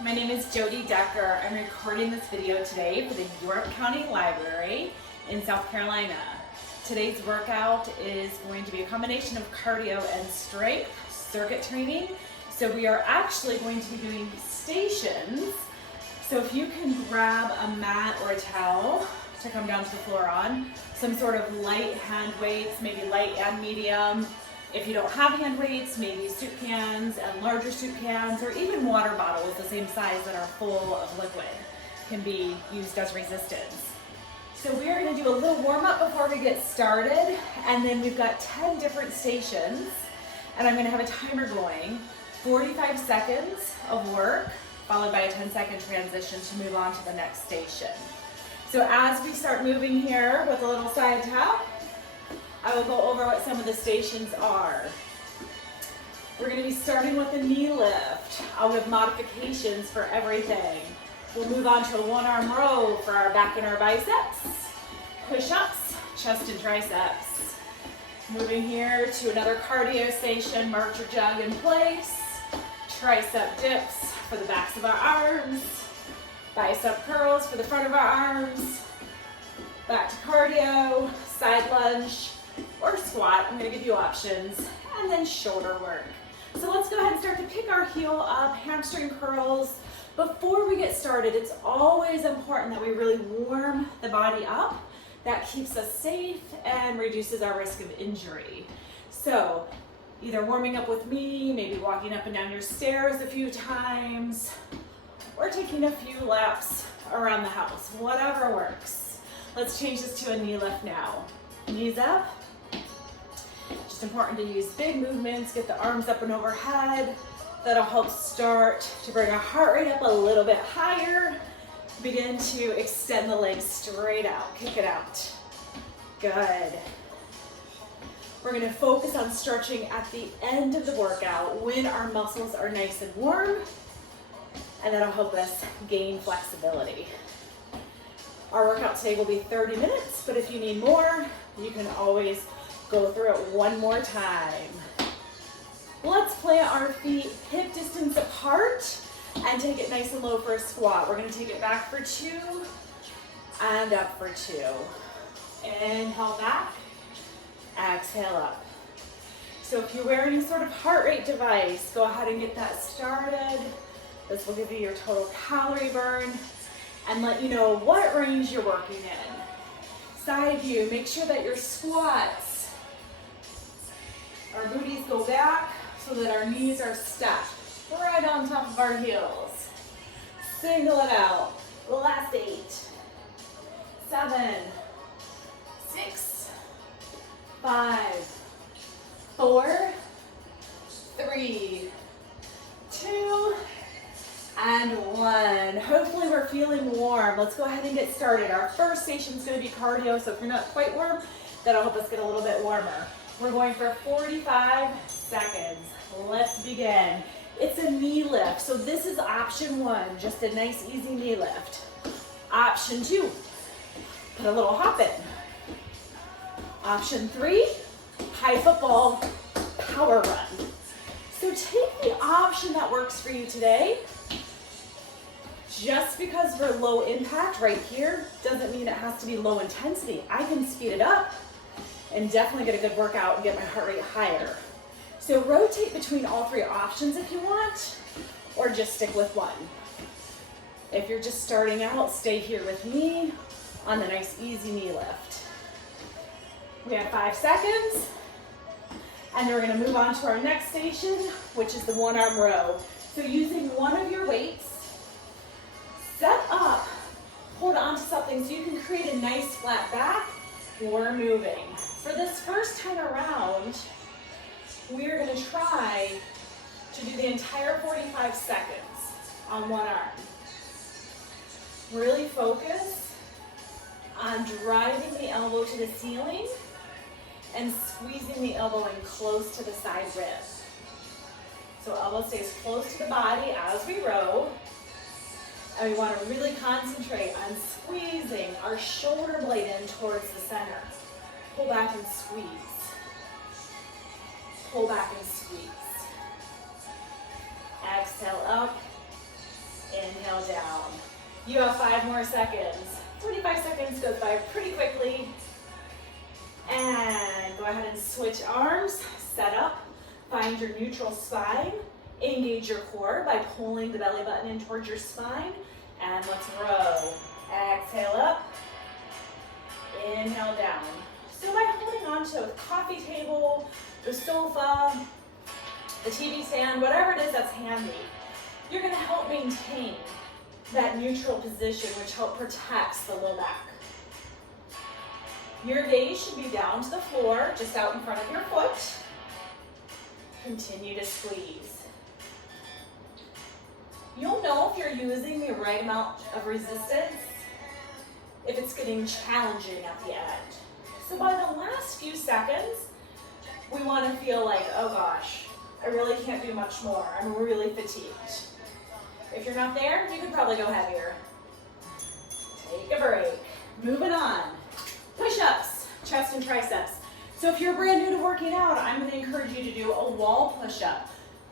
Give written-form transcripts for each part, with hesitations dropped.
My name is Jody Decker. I'm recording this video today for the York County Library in South Carolina. Today's workout is going to be a combination of cardio and strength circuit training. So we are actually going to be doing stations. So if you can grab a mat or a towel to come down to the floor on, some sort of light hand weights, maybe light and medium. If you don't have hand weights, maybe soup cans and larger soup cans, or even water bottles the same size that are full of liquid can be used as resistance. So we are going to do a little warm up before we get started, and then we've got 10 different stations, and I'm going to have a timer going, 45 seconds of work, followed by a 10-second transition to move on to the next station. So as we start moving here with a little side tap, I will go over what some of the stations are. We're going to be starting with a knee lift. I'll give modifications for everything. We'll move on to a one-arm row for our back and our biceps. Push-ups, chest and triceps. Moving here to another cardio station, march or jog in place. Tricep dips for the backs of our arms. Bicep curls for the front of our arms. Back to cardio, side lunge, or squat. I'm going to give you options, and then shoulder work. So let's go ahead and start to pick our heel up, hamstring curls. Before we get started, it's always important that we really warm the body up. That keeps us safe and reduces our risk of injury. So either warming up with me, maybe walking up and down your stairs a few times, or taking a few laps around the house, whatever works. Let's change this to a knee lift now. Knees up. Just important to use big movements, get the arms up and overhead. That'll help start to bring our heart rate up a little bit higher. Begin to extend the legs straight out, kick it out. Good. We're gonna focus on stretching at the end of the workout when our muscles are nice and warm, and that'll help us gain flexibility. Our workout today will be 30 minutes, but if you need more, you can always go through it one more time. Let's plant our feet hip distance apart and take it nice and low for a squat. We're going to take it back for 2 and up for 2. Inhale back, exhale up. So if you wear any sort of heart rate device, go ahead and get that started. This will give you your total calorie burn and let you know what range you're working in. Side view, make sure that your squats, our booties go back so that our knees are stacked right on top of our heels. Single it out. Last 8, 7, 6, 5, 4, 3, 2, and 1. Hopefully we're feeling warm. Let's go ahead and get started. Our first station is going to be cardio, so if you're not quite warm, that'll help us get a little bit warmer. We're going for 45 seconds. Let's begin. It's a knee lift. So this is option 1, just a nice easy knee lift. Option 2, put a little hop in. Option 3, high football power run. So take the option that works for you today. Just because we're low impact right here doesn't mean it has to be low intensity. I can speed it up and definitely get a good workout and get my heart rate higher. So rotate between all 3 options if you want, or just stick with one. If you're just starting out, stay here with me on the nice easy knee lift. We have 5 seconds, and then we're gonna move on to our next station, which is the one-arm row. So using one of your weights, set up, hold on to something so you can create a nice flat back. We're moving. For this first time around, we're going to try to do the entire 45 seconds on one arm. Really focus on driving the elbow to the ceiling and squeezing the elbow in close to the side rib. So elbow stays close to the body as we row. And we want to really concentrate on squeezing our shoulder blade in towards the center. Pull back and squeeze. Pull back and squeeze. Exhale up. You have 5 more seconds. 45 seconds goes by pretty quickly. And go ahead and switch arms, set up, find your neutral spine, engage your core by pulling the belly button in towards your spine, and let's row. Exhale up, inhale down. So by holding on to a coffee table, the sofa, the TV stand, whatever it is that's handy, you're gonna help maintain that neutral position, which help protects the low back. Your gaze should be down to the floor, just out in front of your foot. Continue to squeeze. You'll know if you're using the right amount of resistance if it's getting challenging at the end. So by the last few seconds, we want to feel like, oh gosh, I really can't do much more. I'm really fatigued. If you're not there, you could probably go heavier. Take a break. Moving on. Push-ups, chest and triceps. So if you're brand new to working out, I'm going to encourage you to do a wall push-up.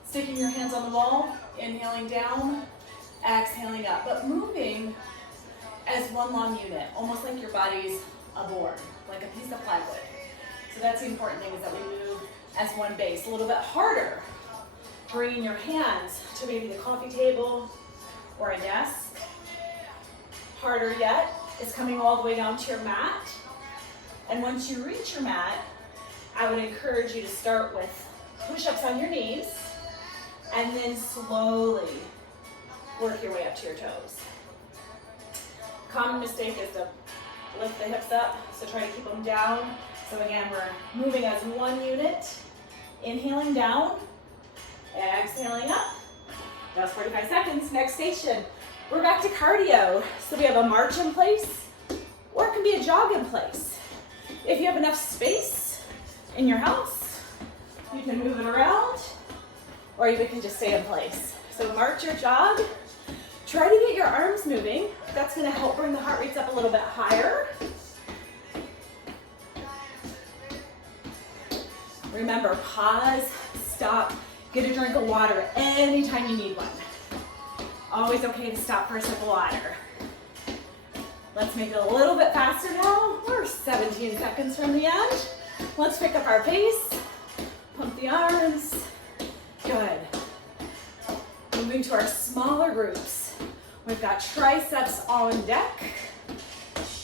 Sticking your hands on the wall, inhaling down, exhaling up, but moving as one long unit, almost like your body's a board, like a piece of plywood. So that's the important thing, is that we move as one base. A little bit harder, bringing your hands to maybe the coffee table or a desk. Harder yet is coming all the way down to your mat. And once you reach your mat, I would encourage you to start with push-ups on your knees, and then slowly work your way up to your toes. Common mistake is to lift the hips up, so try to keep them down. So again, we're moving as one unit, inhaling down, exhaling up. That's 45 seconds. Next station, we're back to cardio. So we have a march in place, or it can be a jog in place. If you have enough space in your house, you can move it around, or you can just stay in place. So march or jog. Try to get your arms moving. That's going to help bring the heart rates up a little bit higher. Remember, pause, stop, get a drink of water anytime you need one. Always okay to stop for a sip of water. Let's make it a little bit faster now. We're 17 seconds from the end. Let's pick up our pace, pump the arms. Good. Moving to our smaller groups. We've got triceps on deck.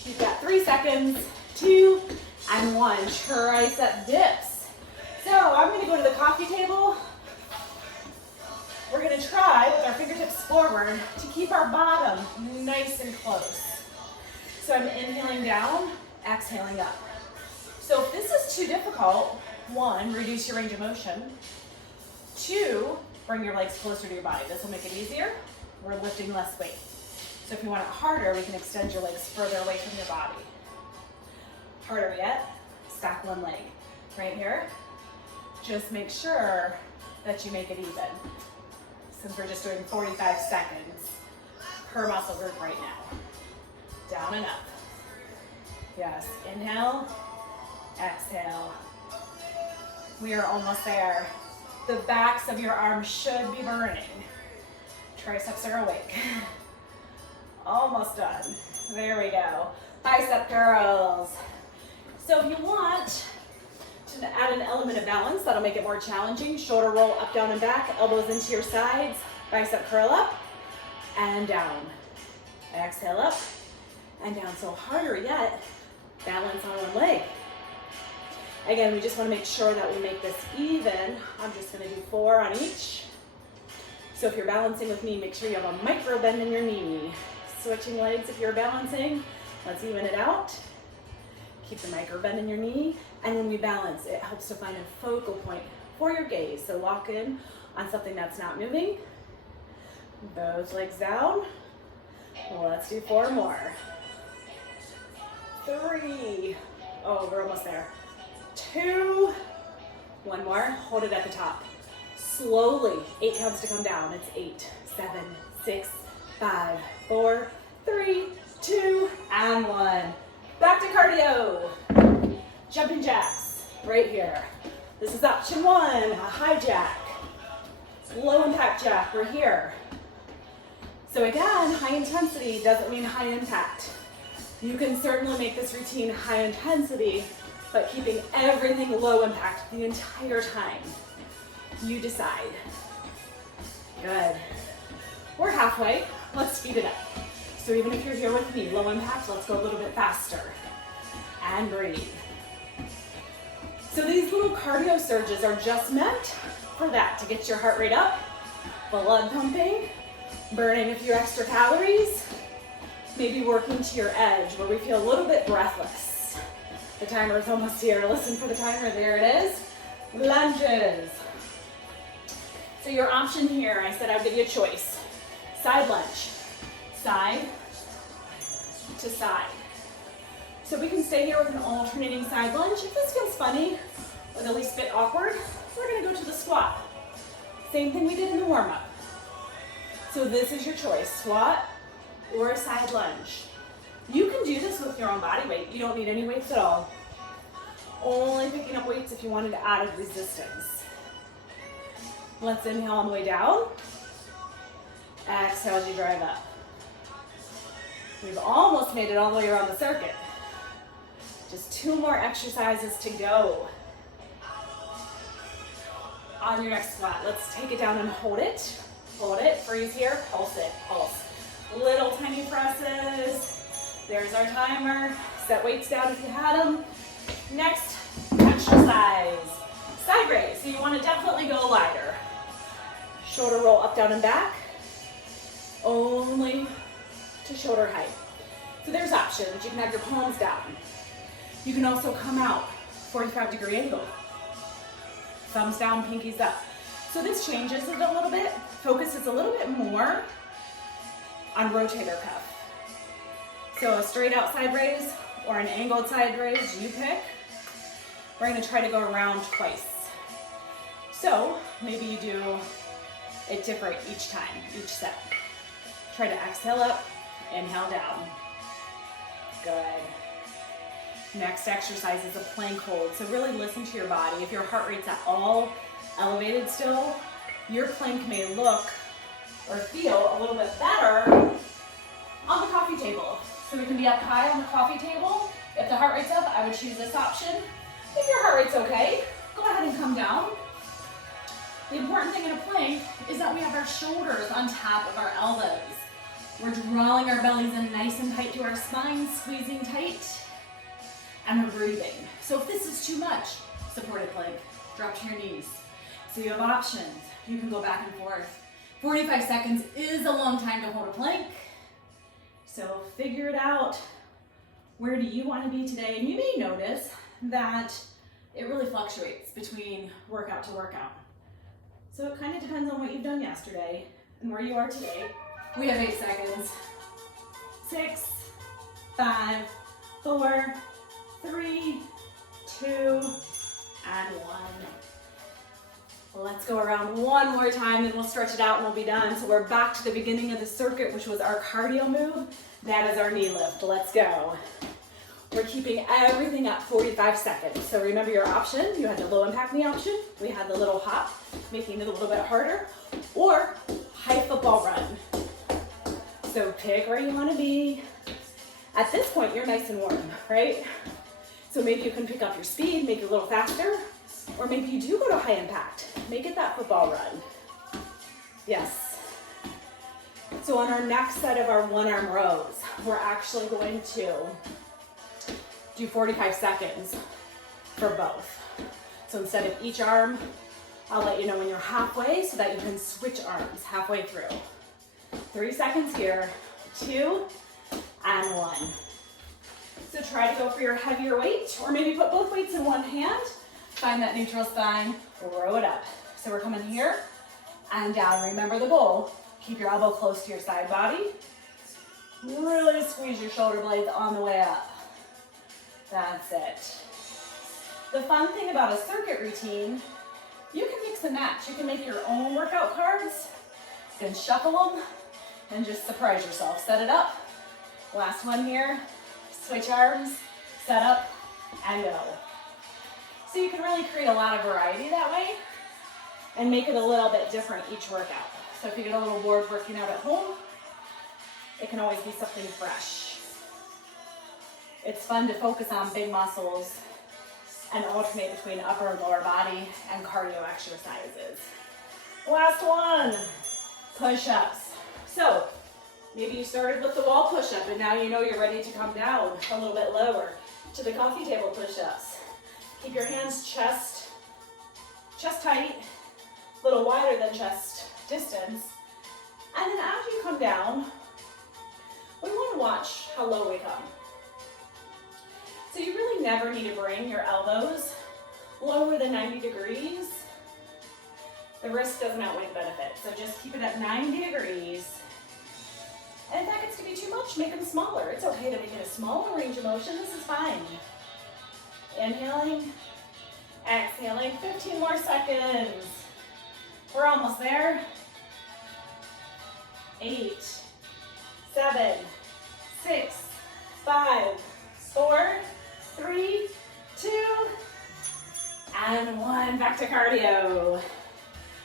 You've got 3 seconds, 2, and 1. Tricep dips. So I'm going to go to the coffee table. We're going to try with our fingertips forward to keep our bottom nice and close. So I'm inhaling down, exhaling up. So if this is too difficult, 1, reduce your range of motion. 2, bring your legs closer to your body. This will make it easier. We're lifting less weight. So if you want it harder, we can extend your legs further away from your body. Harder yet, stack one leg. Right here, just make sure that you make it even. Since we're just doing 45 seconds per muscle group right now. Down and up. Yes, inhale, exhale. We are almost there. The backs of your arms should be burning. Triceps are awake. Almost done. There we go. Bicep curls. So if you want to add an element of balance, that'll make it more challenging. Shoulder roll up, down, and back. Elbows into your sides. Bicep curl up and down. Exhale up and down. So harder yet, balance on one leg. Again, we just want to make sure that we make this even. I'm just going to do 4 on each. So if you're balancing with me, make sure you have a micro bend in your knee. Switching legs if you're balancing. Let's even it out. Keep the micro bend in your knee. And when we balance, it helps to find a focal point for your gaze. So lock in on something that's not moving. Both legs down. Let's do 4 more. 3. Oh, we're almost there. 2. 1 more. Hold it at the top. Slowly. 8 counts to come down. It's 8, 7, 6, 5, 4, 3, 2, and 1. Back to cardio. Jumping jacks. Right here. This is option 1. A high jack. Low impact jack. We're here. So again, high intensity doesn't mean high impact. You can certainly make this routine high intensity, but keeping everything low impact the entire time. You decide. Good. We're halfway. Let's speed it up. So even if you're here with me, low impact, let's go a little bit faster. And breathe. So these little cardio surges are just meant for that, to get your heart rate up, blood pumping, burning a few extra calories, maybe working to your edge where we feel a little bit breathless. The timer is almost here. Listen for the timer. There it is. Lunges. So your option here, I said I'd give you a choice. Side lunge. Side to side. So we can stay here with an alternating side lunge. If this feels funny or the least bit awkward, we're going to go to the squat. Same thing we did in the warm-up. So this is your choice, squat or a side lunge. You can do this with your own body weight. You don't need any weights at all. Only picking up weights if you wanted added resistance. Let's inhale on the way down. Exhale as you drive up. We've almost made it all the way around the circuit. Just 2 more exercises to go. On your next squat, let's take it down and hold it. Hold it, freeze here, pulse it, pulse. Little tiny presses. There's our timer. Set weights down if you had them. Next exercise, side raise. So you want to definitely go lighter. Shoulder roll up, down, and back. Only to shoulder height. So there's options. You can have your palms down. You can also come out 45-degree angle. Thumbs down, pinkies up. So this changes it a little bit. Focuses a little bit more on rotator cuff. So a straight out side raise or an angled side raise, you pick. We're going to try to go around twice. So maybe you do it different each time, each set. Try to exhale up, inhale down. Good. Next exercise is a plank hold. So really listen to your body. If your heart rate's at all elevated still, your plank may look or feel a little bit better on the coffee table. So we can be up high on the coffee table. If the heart rate's up, I would choose this option. If your heart rate's okay, go ahead and come down. The important thing in a plank is that we have our shoulders on top of our elbows. We're drawing our bellies in nice and tight to our spine, squeezing tight, and we're breathing. So if this is too much, supported plank, drop to your knees. So you have options. You can go back and forth. 45 seconds is a long time to hold a plank. So figure it out. Where do you want to be today? And you may notice that it really fluctuates between workout to workout. So it kind of depends on what you've done yesterday and where you are today. We have 8 seconds. 6, 5, 4, 3, 2, and 1. Let's go around one more time, then we'll stretch it out and we'll be done. So we're back to the beginning of the circuit, which was our cardio move. That is our knee lift. Let's go. We're keeping everything up 45 seconds. So remember your option. You had the low impact knee option. We had the little hop, making it a little bit harder, or high football run. So pick where you want to be. At this point, you're nice and warm, right? So maybe you can pick up your speed, make it a little faster, or maybe you do go to high impact. Make it that football run. Yes. So on our next set of our one arm rows, we're actually going to do 45 seconds for both. So instead of each arm, I'll let you know when you're halfway so that you can switch arms halfway through. 3 seconds here, 2, and 1. So try to go for your heavier weight, or maybe put both weights in one hand. Find that neutral spine, row it up. So we're coming here and down. Remember the goal. Keep your elbow close to your side body. Really squeeze your shoulder blades on the way up. That's it. The fun thing about a circuit routine, you can mix and match. You can make your own workout cards. You can shuffle them and just surprise yourself. Set it up. Last one here. Switch arms, set up, and go. So you can really create a lot of variety that way and make it a little bit different each workout. So if you get a little bored working out at home, it can always be something fresh. It's fun to focus on big muscles and alternate between upper and lower body and cardio exercises. Last one, push-ups. So maybe you started with the wall push-up and now you know you're ready to come down a little bit lower to the coffee table push-ups. Keep your hands chest height, a little wider than chest distance. And then after you come down, we want to watch how low we come. So you really never need to bring your elbows lower than 90 degrees. The risk doesn't outweigh the benefit. So just keep it at 90 degrees. And if that gets to be too much, make them smaller. It's okay to make it a smaller range of motion. This is fine. Inhaling, exhaling, 15 more seconds. We're almost there. 8, 7, 6, 5, 4, 3, 2, and 1. Back to cardio.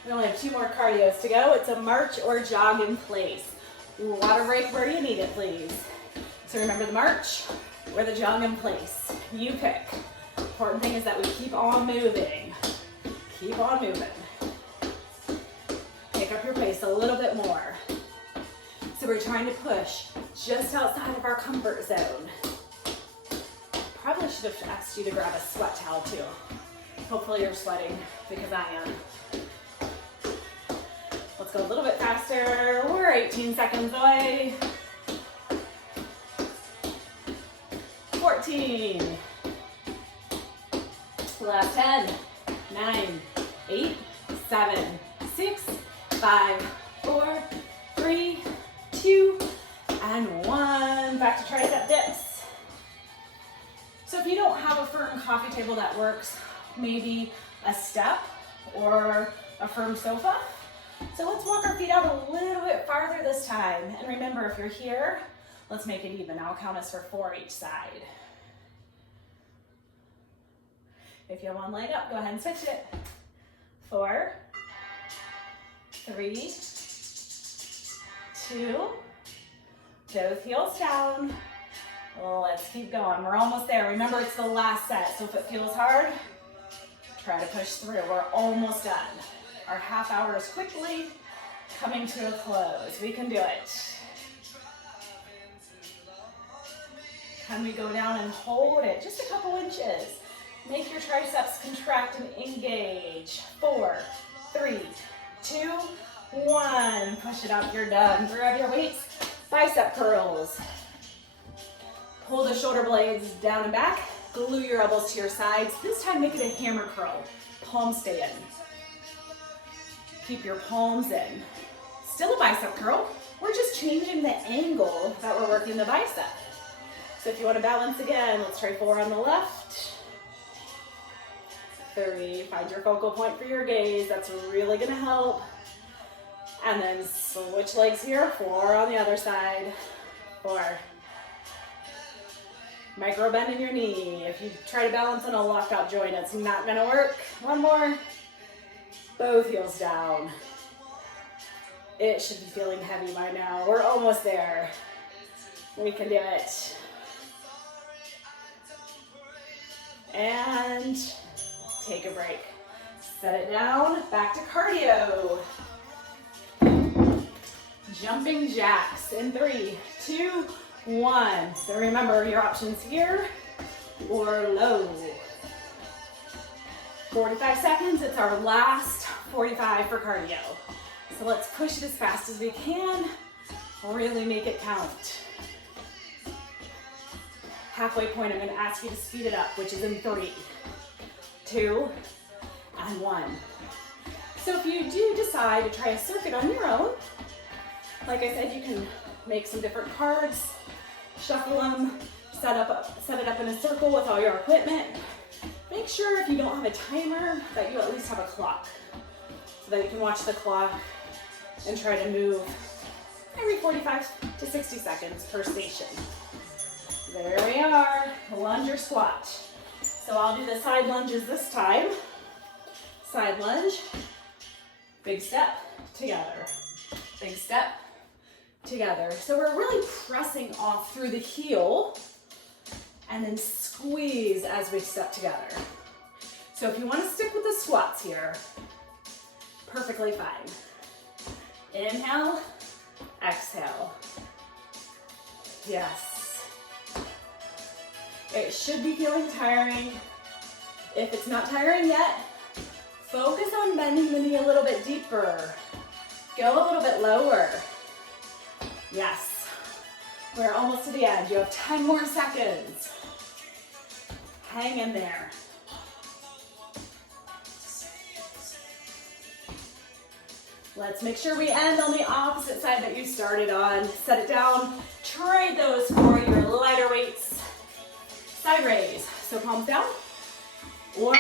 We only have 2 more cardios to go. It's a march or jog in place. Water break where you need it, please. So remember the march or the jog in place. You pick. Important thing is that we keep on moving. Keep on moving. Pick up your pace a little bit more. So we're trying to push just outside of our comfort zone. Probably should have asked you to grab a sweat towel too. Hopefully you're sweating because I am. Let's go a little bit faster. We're 18 seconds away. 14. Last 10, 9, 8, 7, 6, 5, 4, 3, 2, and 1. Back to tricep dips. So if you don't have a firm coffee table that works, maybe a step or a firm sofa. So let's walk our feet out a little bit farther this time. And remember, if you're here, let's make it even. I'll count us for 4 each side. If you have one leg up, go ahead and switch it. 4, 3, 2, both heels down. Let's keep going. We're almost there. Remember, it's the last set, so if it feels hard, try to push through. We're almost done. Our half hour is quickly coming to a close. We can do it. Can we go down and hold it just a couple inches? Make your triceps contract and engage. 4, 3, 2, 1. Push it up, you're done. Grab your weights, bicep curls. Pull the shoulder blades down and back. Glue your elbows to your sides. This time make it a hammer curl. Palms stay in. Keep your palms in. Still a bicep curl. We're just changing the angle that we're working the bicep. So if you want to balance again, let's try 4 on the left. 3, find your focal point for your gaze. That's really gonna help. And then switch legs here. 4 on the other side. 4. Micro bend in your knee. If you try to balance on a locked out joint, it's not gonna work. 1 more. Both heels down. It should be feeling heavy by now. We're almost there. We can do it. And take a break. Set it down. Back to cardio. Jumping jacks in 3, 2, 1. So remember your options here or low. 45 seconds. It's our last 45 for cardio. So let's push it as fast as we can. Really make it count. Halfway point, I'm going to ask you to speed it up, which is in 3, 2, and 1. So if you do decide to try a circuit on your own, like I said, you can make some different cards, shuffle them, set it up in a circle with all your equipment. Make sure if you don't have a timer that you at least have a clock so that you can watch the clock and try to move every 45 to 60 seconds per station. There we are, lunge or squat. So I'll do the side lunges this time. Side lunge, big step, together. Big step, together. So we're really pressing off through the heel and then squeeze as we step together. So if you want to stick with the squats here, perfectly fine. Inhale, exhale. Yes. It should be feeling tiring. If it's not tiring yet, focus on bending the knee a little bit deeper. Go a little bit lower. Yes. We're almost to the end. You have 10 more seconds. Hang in there. Let's make sure we end on the opposite side that you started on. Set it down. Trade those for your lighter weights. Side raise. So palms down or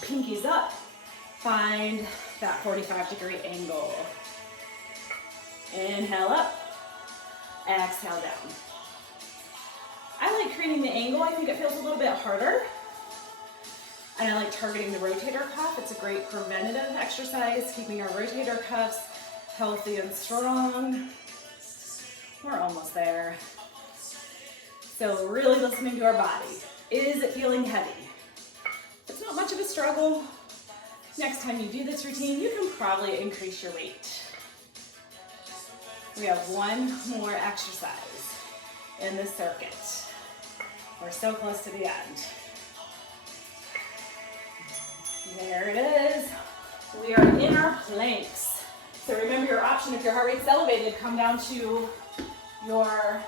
pinkies up. Find that 45-degree angle. Inhale up. Exhale down. I like creating the angle. I think it feels a little bit harder. And I like targeting the rotator cuff. It's a great preventative exercise, keeping our rotator cuffs healthy and strong. We're almost there. So really listening to our body. Is it feeling heavy? It's not much of a struggle. Next time you do this routine, you can probably increase your weight. We have one more exercise in this circuit. We're so close to the end. There it is. We are in our planks. So remember your option, if your heart rate's elevated, come down to your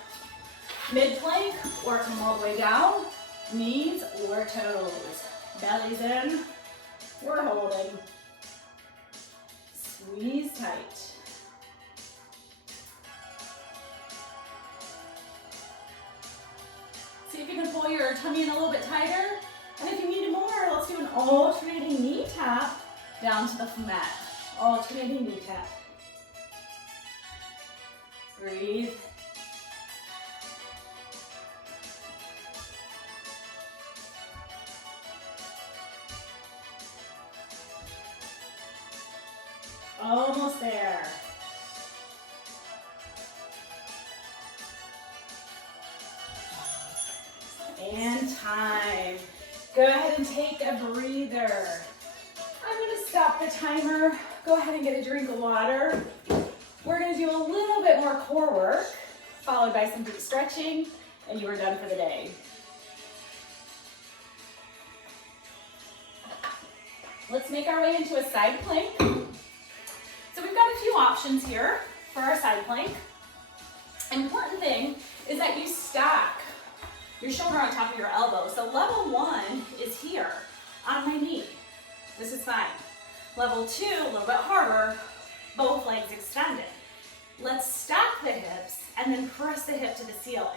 mid plank or come all the way down, knees or toes. Belly's in, we're holding. Squeeze tight. See if you can pull your tummy in a little bit tighter. And if you need more, let's do an alternating knee tap down to the mat. Alternating knee tap. Breathe. Almost there. And time. Go ahead and take a breather. I'm going to stop the timer. Go ahead and get a drink of water. We're going to do a little bit more core work, followed by some deep stretching, and you are done for the day. Let's make our way into a side plank. So we've got a few options here for our side plank. Important thing is that you stack your shoulder on top of your elbow. So level 1 is here on my knee. This is fine. Level 2, a little bit harder, both legs extended. Let's stack the hips and then press the hip to the ceiling.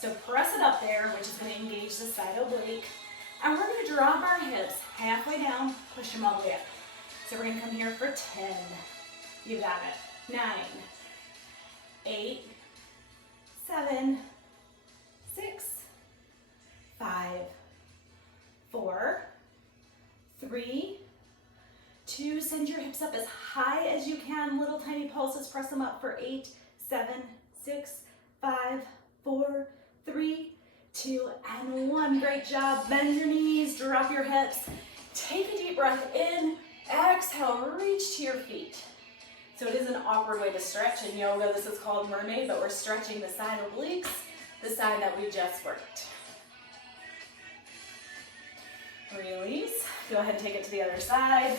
So press it up there, which is going to engage the side oblique. And we're going to drop our hips halfway down, push them all the way up. So we're going to come here for 10. You got it. 9, 8, 7, 6, 5, 4, 3, 2. Send your hips up as high as you can. Little tiny pulses. Press them up for 8, 7, 6, 5, 4, 3, 2, and 1. Great job. Bend your knees. Drop your hips. Take a deep breath in. Exhale. Reach to your feet. So it is an awkward way to stretch. In yoga, this is called mermaid, but we're stretching the side obliques, the side that we just worked. Release. Go ahead and take it to the other side.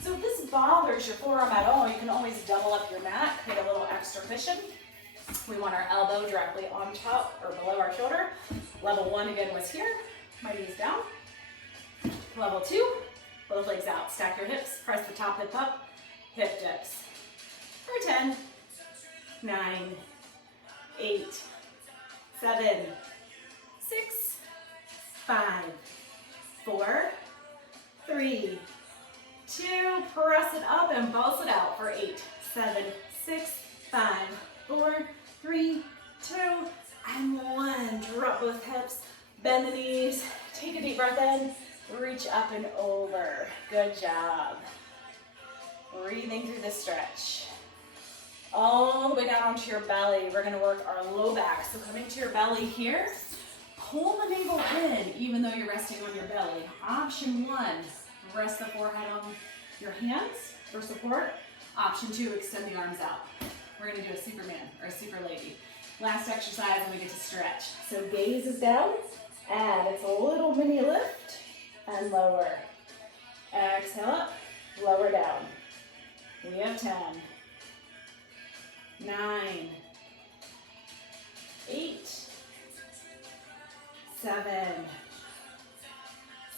So if this bothers your forearm at all, you can always double up your mat, create a little extra cushion. We want our elbow directly on top or below our shoulder. Level 1 again was here. My knees down. Level 2, both legs out. Stack your hips. Press the top hip up. Hip dips. For 10, 9, 8, 7, 6, 5, 4, 3, 2. Press it up and pulse it out for 8, 7, 6, 5, 4, 3, 2, and 1. Drop both hips, bend the knees, take a deep breath in, reach up and over. Good job. Breathing through the stretch. all the way down onto your belly. We're gonna work our low back. So coming to your belly here, pull the navel in even though you're resting on your belly. Option 1, rest the forehead on your hands for support. Option 2, extend the arms out. We're gonna do a Superman or a super lady. Last exercise and we get to stretch. So gaze is down and it's a little mini lift and lower. Exhale up, lower down. We have 10, 9, 8, 7,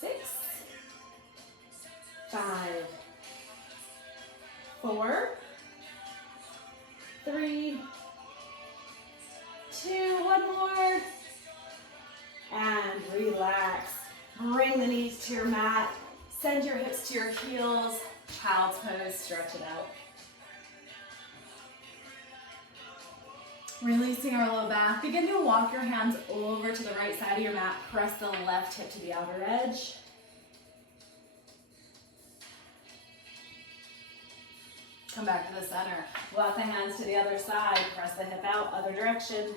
6, 5, 4, 3, 2, one more, and relax. Bring the knees to your mat, send your hips to your heels, child's pose, stretch it out. Releasing our low back, begin to walk your hands over to the right side of your mat, press the left hip to the outer edge. Come back to the center. Walk the hands to the other side. Press the hip out, other direction.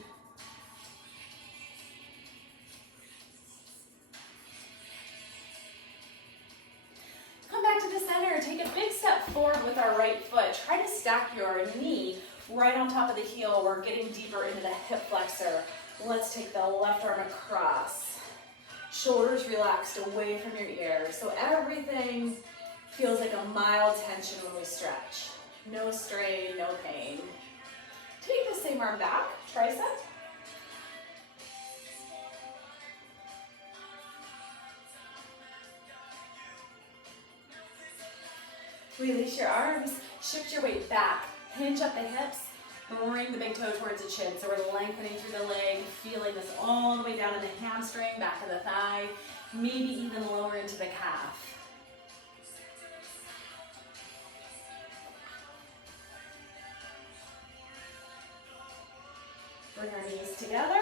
Come back to the center. Take a big step forward with our right foot. Try to stack your knee right on top of the heel. We're getting deeper into the hip flexor. Let's take the left arm across. Shoulders relaxed away from your ears. So everything feels like a mild tension when we stretch. No strain, no pain. Take the same arm back, tricep. Release your arms, shift your weight back, hinge up the hips, bring the big toe towards the chin. So we're lengthening through the leg, feeling this all the way down in the hamstring, back of the thigh, maybe even lower into the calf. Bring our knees together.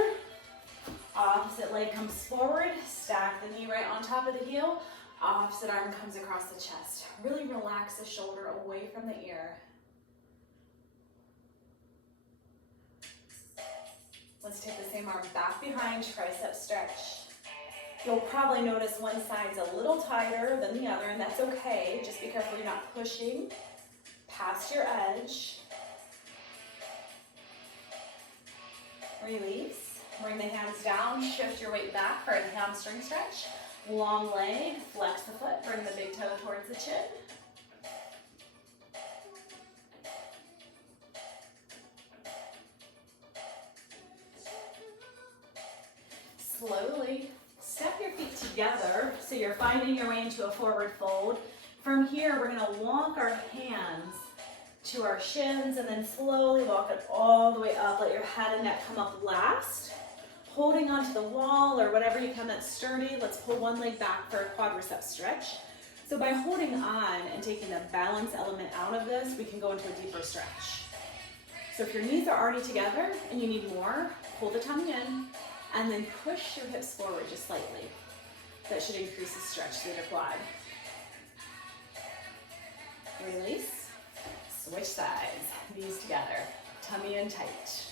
Opposite leg comes forward. Stack the knee right on top of the heel. Opposite arm comes across the chest. Really relax the shoulder away from the ear. Let's take the same arm back behind, tricep stretch. You'll probably notice one side's a little tighter than the other, and that's okay. Just be careful you're not pushing past your edge. Release. Bring the hands down, shift your weight back for a hamstring stretch. Long leg, flex the foot, bring the big toe towards the chin. Slowly step your feet together so you're finding your way into a forward fold. From here, we're gonna walk our hands to our shins and then slowly walk it all the way up. Let your head and neck come up last. Holding onto the wall or whatever you can that's sturdy. Let's pull one leg back for a quadricep stretch. So by holding on and taking the balance element out of this, we can go into a deeper stretch. So if your knees are already together and you need more, pull the tummy in and then push your hips forward just slightly. That should increase the stretch through the quad. Release. Switch sides, knees together, tummy in tight.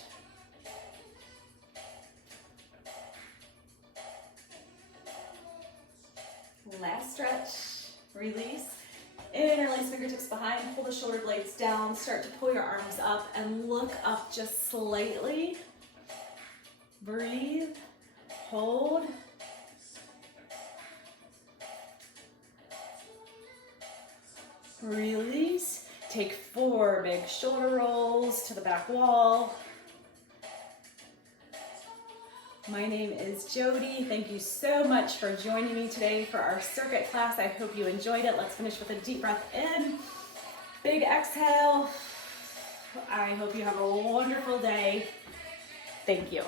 Last stretch, release. Interlace fingertips behind, pull the shoulder blades down, start to pull your arms up and look up just slightly. Breathe, hold. Release. Take 4 big shoulder rolls to the back wall. My name is Jody. Thank you so much for joining me today for our circuit class. I hope you enjoyed it. Let's finish with a deep breath in. Big exhale. I hope you have a wonderful day. Thank you.